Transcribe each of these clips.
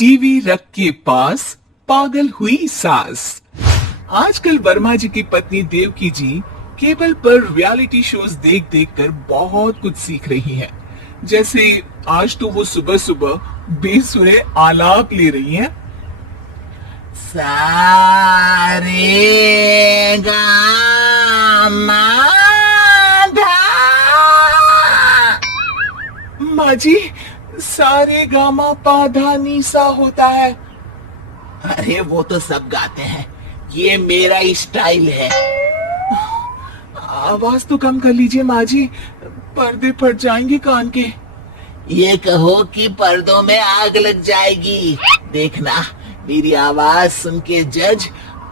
TV रख के पास पागल हुई सास। आजकल वर्मा जी की पत्नी देवकी जी केबल पर रियलिटी शोज देख देख कर बहुत कुछ सीख रही हैं। जैसे आज तो वो सुबह सुबह बेसुरे आलाप ले रही हैं। सारे माँ जी, सारे गामा पाधा नीसा होता है। अरे वो तो सब गाते हैं, ये मेरा स्टाइल है। आवाज तो कम कर लीजिए माँ जी, पर्दे फट जाएंगे कान के। ये कहो कि पर्दों में आग लग जाएगी। देखना, मेरी आवाज सुन के जज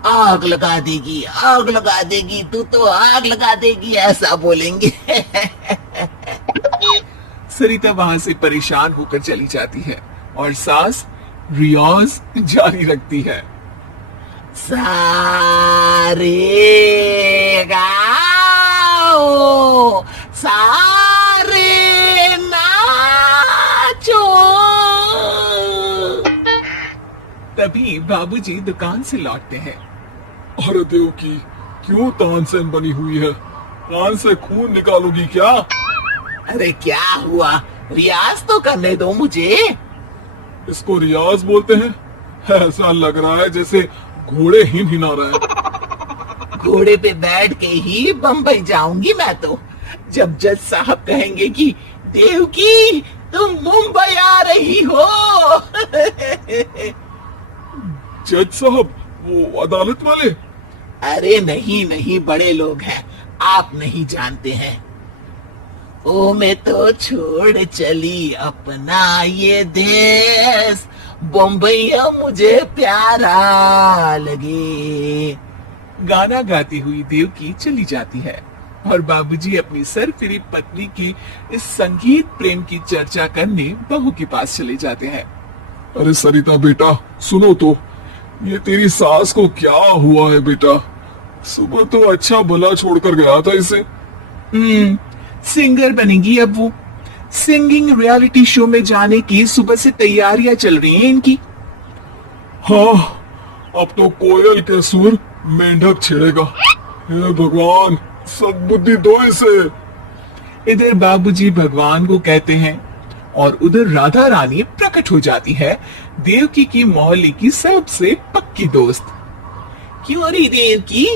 आग लगा देगी, आग लगा देगी, तू तो आग लगा देगी, ऐसा बोलेंगे। सरिता वहां से परेशान होकर चली जाती है और सास रियाज जारी रखती है। सारे गाओ, सारे नाचो। तभी बाबूजी दुकान से लौटते हैं। अरे देवकी, क्यों तानसेन बनी हुई है? कान से खून निकालोगी क्या? अरे क्या हुआ, रियाज तो करने दो मुझे। इसको रियाज बोलते हैं? ऐसा लग रहा है जैसे घोड़े हिना रहा है। घोड़े पे बैठ के ही बम्बई जाऊंगी मैं तो, जब जज साहब कहेंगे कि देवकी तुम मुंबई आ रही हो। जज साहब, वो अदालत वाले? अरे नहीं नहीं, बड़े लोग हैं, आप नहीं जानते हैं। ओ मैं तो छोड़ चली अपना ये देश, बम्बई मुझे प्यारा लगे। गाना गाती हुई देवकी चली जाती है और बाबूजी अपनी सरफिरी पत्नी की इस संगीत प्रेम की चर्चा करने बहू के पास चले जाते हैं। अरे सरिता बेटा, सुनो तो, ये तेरी सास को क्या हुआ है बेटा? सुबह तो अच्छा भला छोड़कर गया था इसे। सिंगर बनेगी अब वो। सिंगिंग रियलिटी शो में जाने की सुबह से तैयारियां चल रही हैं इनकी। हाँ, अब तो कोयल के सुर मेंढक छेड़ेगा। हे भगवान, सब बुद्धि दो इसे। इधर बाबूजी भगवान को कहते हैं और उधर राधा रानी प्रकट हो जाती है, देवकी की मोहल्ले की सबसे पक्की दोस्त। क्यों री देवकी,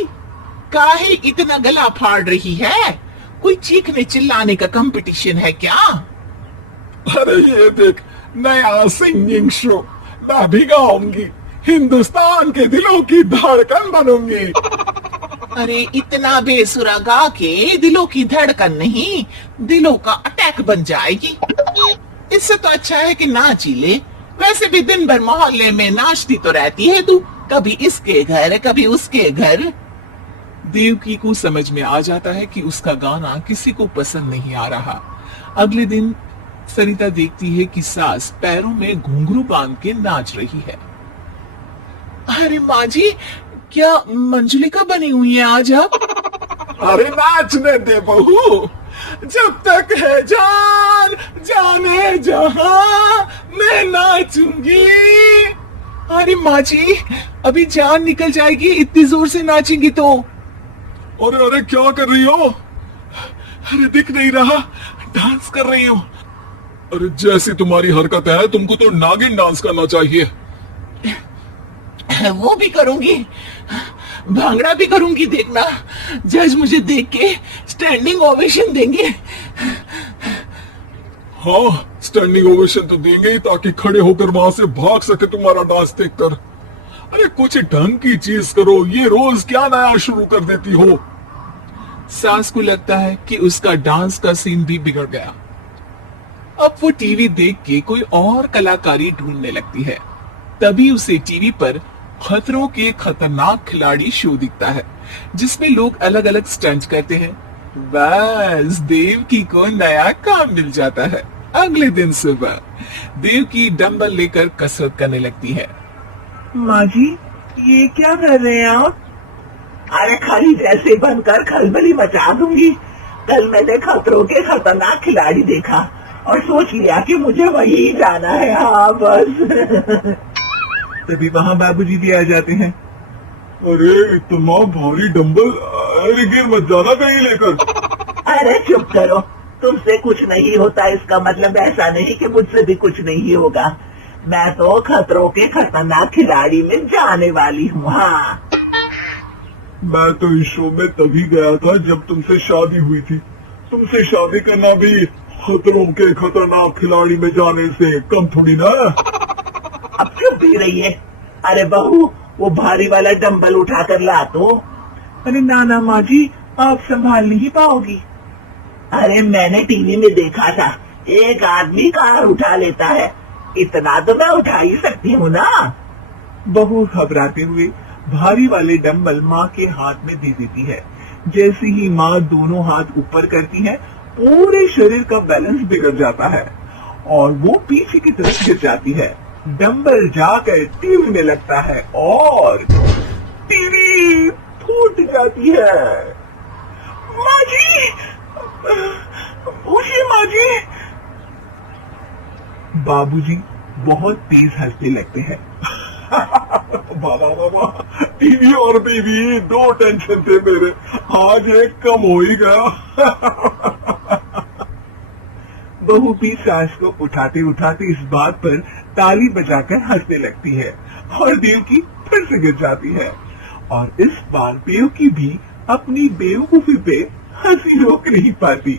काहे इतना गला फाड़ रही है? कोई चीखने चिल्लाने का कंपटीशन है क्या? अरे ये देख, नया सिंगिंग शो, मैं भी गाऊंगी, हिंदुस्तान के दिलों की धड़कन बनूंगी। अरे इतना बेसुरा गा के दिलों की धड़कन नहीं, दिलों का अटैक बन जाएगी। इससे तो अच्छा है कि नाच ही ले। वैसे भी दिन भर मोहल्ले में नाचती तो रहती है तू, कभी इसके घर कभी उसके घर। देवकी को समझ में आ जाता है कि उसका गाना किसी को पसंद नहीं आ रहा। अगले दिन सरिता देखती है कि सास पैरों में घुंघरू बांध के नाच रही है। अरे माँ जी, क्या मंजुलिका बनी हुई है आज आप? अरे नाचने दे बहू, जब तक है जान जाने जहां मैं नाचूंगी। अरे माँ जी, अभी जान निकल जाएगी इतनी जोर से नाचेंगी तो। अरे अरे क्या कर रही हो? अरे दिख नहीं रहा, डांस कर रही हो। अरे जैसी तुम्हारी हरकत है, तुमको तो नागिन डांस करना चाहिए। वो भी करूंगी, भांगड़ा भी करूंगी, देखना जज मुझे देख के स्टैंडिंग ओवेशन देंगे। हाँ, स्टैंडिंग ओवेशन तो देंगे ही, ताकि खड़े होकर वहां से भाग सके तुम्हारा डांस देखकर। अरे कुछ ढंग की चीज करो, ये रोज क्या नया शुरू कर देती हो? सास को लगता है कि उसका डांस का सीन भी बिगड़ गया। अब वो टीवी देख के कोई और कलाकारी ढूंढने लगती है। तभी उसे टीवी पर खतरों के खतरनाक खिलाड़ी शो दिखता है, जिसमें लोग अलग अलग स्टंट करते हैं। बस देवकी को नया काम मिल जाता है। अगले दिन सुबह देवकी डंबल लेकर कसरत करने लगती है। माँ जी, ये क्या कर रहे हैं आप? अरे खाली जैसे बनकर खलबली मचा दूंगी। कल मैंने खतरों के खतरनाक खिलाड़ी देखा, और सोच लिया कि मुझे वही जाना है। हाँ बस। तभी वहाँ बाबूजी भी आ जाते हैं। अरे इतना भारी डंबल, अरे गिर मत जाना कहीं लेकर। अरे चुप करो, तुमसे कुछ नहीं होता इसका मतलब ऐसा नहीं कि मुझसे भी कुछ नहीं होगा। मैं तो खतरों के खतरनाक खिलाड़ी में जाने वाली हूँ। हाँ मैं तो इस शो में तभी गया था जब तुमसे शादी हुई थी। तुमसे शादी करना भी खतरों के खतरनाक खिलाड़ी में जाने से कम थोड़ी ना। अब चुप भी रहिए। अरे बहू, वो भारी वाला डंबल उठा कर ला तो। अरे नाना माँ जी, आप संभाल नहीं पाओगी। अरे मैंने टीवी में देखा था, एक आदमी कार उठा लेता है, इतना तो मैं उठा ही सकती हूँ ना। बहू घबराते हुए भारी वाले डंबल माँ के हाथ में दे देती है। जैसे ही माँ दोनों हाथ ऊपर करती है, पूरे शरीर का बैलेंस बिगड़ जाता है और वो पीछे की तरफ गिर जाती है। डंबल जाकर टीवी में लगता है और टीवी फूट जाती है। माँ जी, उठिए माँ जी। बाबूजी बहुत तेज हंसने लगते हैं। बाबा बाबा, टीवी और बीवी दो टेंशन थे मेरे, आज एक कम हो ही गया। बहू भी सास को उठाते उठाते इस बात पर ताली बजाकर हंसने लगती है और देवकी फिर से गिर जाती है। और इस बार देवकी भी अपनी बेवकूफी पे हंसी रोक नहीं पाती।